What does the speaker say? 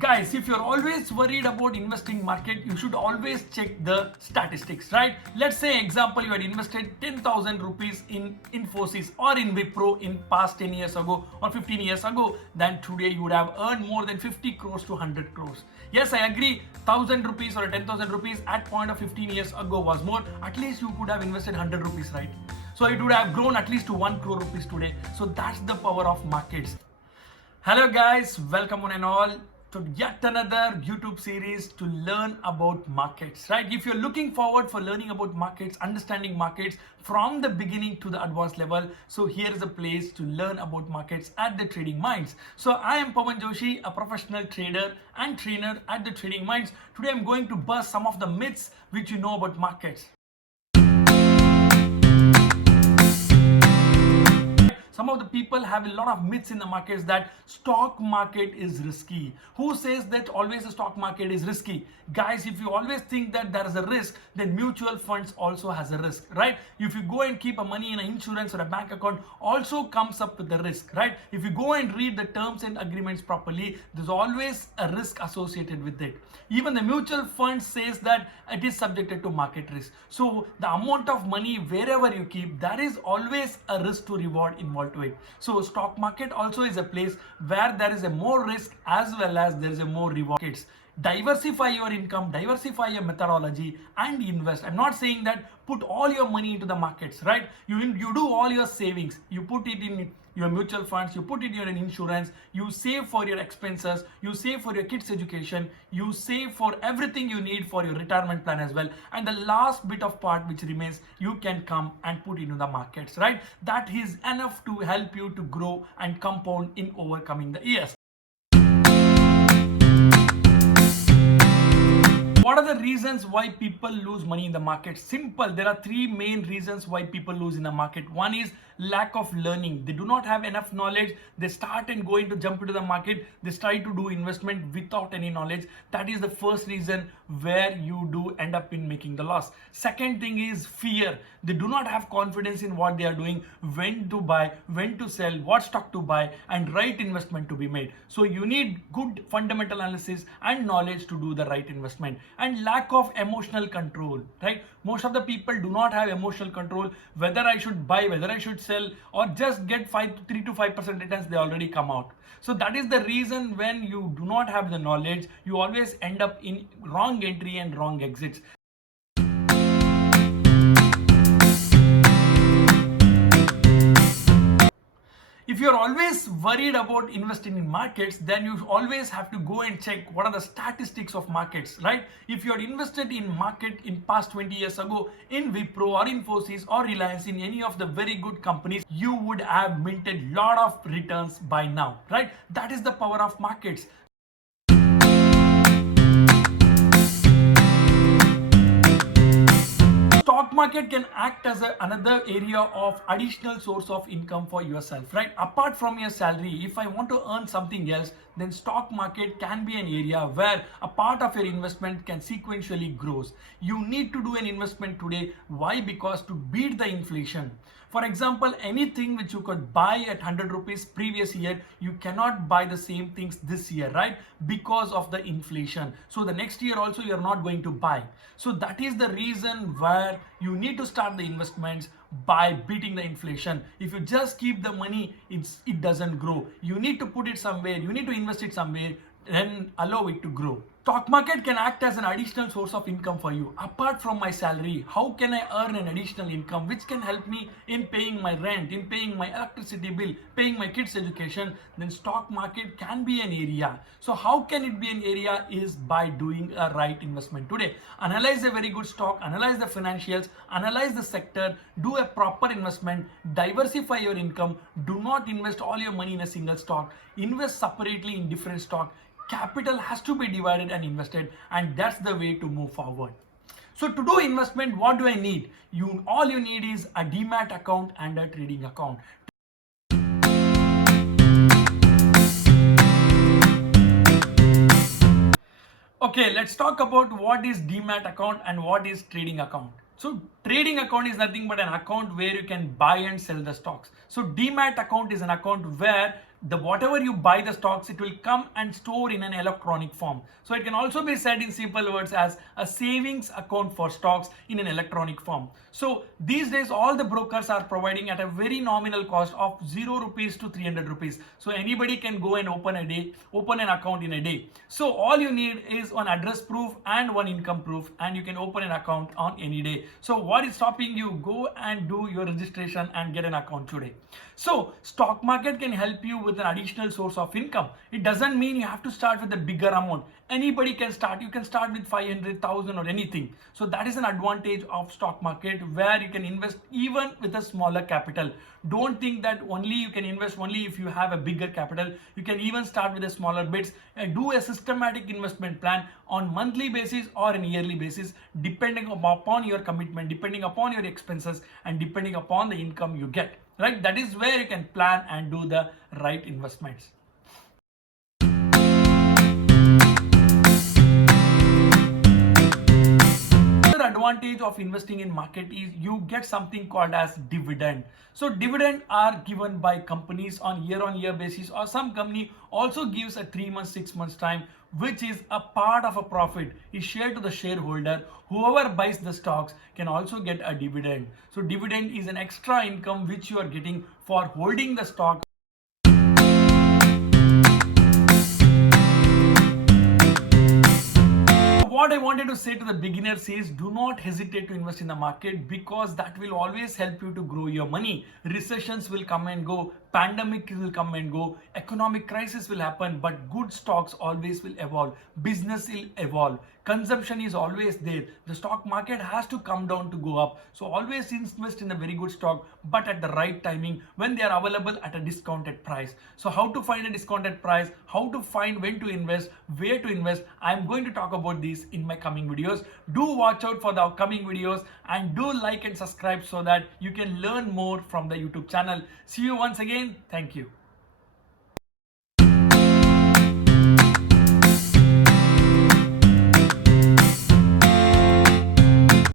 Guys, if you're always worried about investing market, you should always check the statistics, right? Let's say example you had invested 10,000 rupees in Infosys or in Wipro in past 10 years ago or 15 years ago, then today you would have earned more than 50 crores to 100 crores. Yes, I agree, 1,000 rupees or 10,000 rupees at point of 15 years ago was more. At least you could have invested 100 rupees, right? So it would have grown at least to 1 crore rupees today. So that's the power of markets. Hello guys, welcome one and all to yet another YouTube series to learn about markets, right? If you're looking forward for learning about markets, understanding markets from the beginning to the advanced level, so here is a place to learn about markets at the Trading Minds. So I am Pawan Joshi, a professional trader and trainer at the Trading Minds. Today I'm going to bust some of the myths which you know about markets. Some of the people have a lot of myths in the markets that stock market is risky. Who says that always the stock market is risky? Guys, if you always think that there is a risk, then mutual funds also has a risk, right? If you go and keep a money in an insurance or a bank account, also comes up with the risk, right? If you go and read the terms and agreements properly, there's always a risk associated with it. Even the mutual fund says that it is subjected to market risk. So the amount of money wherever you keep, there is always a risk to reward involved to it. So stock market also is a place where there is a more risk as well as there is a more reward. Diversify your income, diversify your methodology and invest. I'm not saying that put all your money into the markets, right? You do all your savings, you put it in your mutual funds, you put it in insurance, you save for your expenses, you save for your kids education, you save for everything you need for your retirement plan as well, and the last bit of part which remains you can come and put into the markets, right? That is enough to help you to grow and compound in overcoming the years. What are the reasons why people lose money in the market? Simple. There are three main reasons why people lose in the market. One is lack of learning. They do not have enough knowledge. They start and going to jump into the market. They try to do investment without any knowledge. That is the first reason where you do end up in making the loss. Second thing is fear. They do not have confidence in what they are doing, when to buy, when to sell, what stock to buy, and right investment to be made. So you need good fundamental analysis and knowledge to do the right investment. And lack of emotional control, right? Most of the people do not have emotional control, whether I should buy, whether I should sell, or just get 3 to 5% returns, they already come out. So that is the reason when you do not have the knowledge, you always end up in wrong entry and wrong exits. If you're always worried about investing in markets, then you always have to go and check what are the statistics of markets, right? If you're invested in market in past 20 years ago in Wipro or Infosys or Reliance, in any of the very good companies, you would have minted lot of returns by now, right? That is the power of markets. Stock market can act as another area of additional source of income for yourself, right? Apart from your salary, if I want to earn something else, then stock market can be an area where a part of your investment can sequentially grows. You need to do an investment today. Why? Because to beat the inflation. For example, anything which you could buy at 100 rupees previous year, you cannot buy the same things this year, right? Because of the inflation. So the next year also you're not going to buy. So that is the reason where you need to start the investments by beating the inflation. If you just keep the money, it doesn't grow. You need to put it somewhere, you need to invest it somewhere, then allow it to grow. Stock market can act as an additional source of income for you. Apart from my salary, how can I earn an additional income which can help me in paying my rent, in paying my electricity bill, paying my kids education? Then stock market can be an area. So how can it be an area? Is by doing a right investment today. Analyze a very good stock, analyze the financials, analyze the sector, do a proper investment, diversify your income. Do not invest all your money in a single stock. Invest separately in different stock. Capital has to be divided and invested, and that's the way to move forward. So to do investment, what do I need? All you need is a demat account and a trading account. Okay, let's talk about what is demat account and what is trading account. So trading account is nothing but an account where you can buy and sell the stocks. So demat account is an account where the whatever you buy the stocks, it will come and store in an electronic form. So it can also be said in simple words as a savings account for stocks in an electronic form. So these days all the brokers are providing at a very nominal cost of 0 rupees to 300 rupees. So anybody can go and open an account in a day. So all you need is one address proof and one income proof, and you can open an account on any day. So what is stopping you? Go and do your registration and get an account today. So stock market can help you with an additional source of income. It doesn't mean you have to start with a bigger amount. Anybody can start. You can start with 500,000 or anything. So that is an advantage of stock market, where you can invest even with a smaller capital. Don't think that only you can invest only if you have a bigger capital. You can even start with a smaller bits and do a systematic investment plan on monthly basis or an yearly basis, depending upon your commitment, depending upon your expenses, and depending upon the income you get. Right? That is where you can plan and do the right investments. Another advantage of investing in market is you get something called as dividend. So dividend are given by companies on year basis, or some company also gives a 3 months, 6 months time, which is a part of a profit is shared to the shareholder. Whoever buys the stocks can also get a dividend. So dividend is an extra income which you are getting for holding the stock. What I wanted to say to the beginners is, do not hesitate to invest in the market, because that will always help you to grow your money. Recessions will come and go, pandemic will come and go, economic crisis will happen, but good stocks always will evolve, business will evolve, consumption is always there. The stock market has to come down to go up. So always invest in a very good stock, but at the right timing, when they are available at a discounted price. So how to find a discounted price, how to find when to invest, where to invest, I am going to talk about this in my coming videos. Do watch out for the upcoming videos, and do like and subscribe so that you can learn more from the YouTube channel. See you once again. Thank you.